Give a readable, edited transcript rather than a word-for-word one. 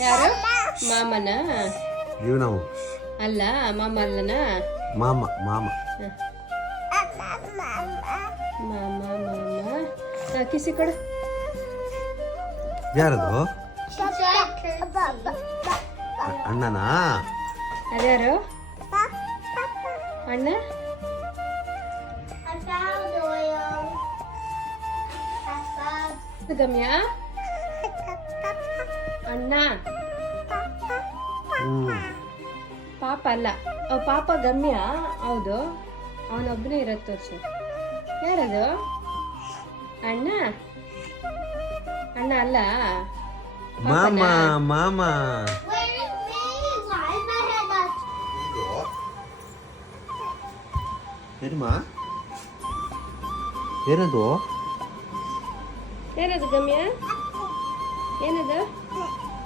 ಯಾರು ಮಾಮನ ಇವ್ ನಾವು ಅಲ್ಲ ಮಾಮ ಅಲ್ಲನ ಮಾಮ ಮಾಮ ಮಾಮ ಮಾಮ ಕಿಸಿ ಕೊಡು ಯಾರದು ಅಣ್ಣನಾ ಅದ್ಯಾರು ಅಣ್ಣ ಗಮ್ಯ ಅಣ್ಣ ಪಾಪ ಅಲ್ಲ ಪಾಪ ಗಮ್ಯ ಹೌದು ಅವನೊಬ್ಬನೇ ಇರೋದು ತೋರ್ಸು ಯಾರದು ಅಣ್ಣ ಅಣ್ಣ ಅಲ್ಲ ಮಾಮ ಮಾಮ ಏನಮ್ಮ ಏನದು ಏನದು ಗಮ್ಯ ಏನದು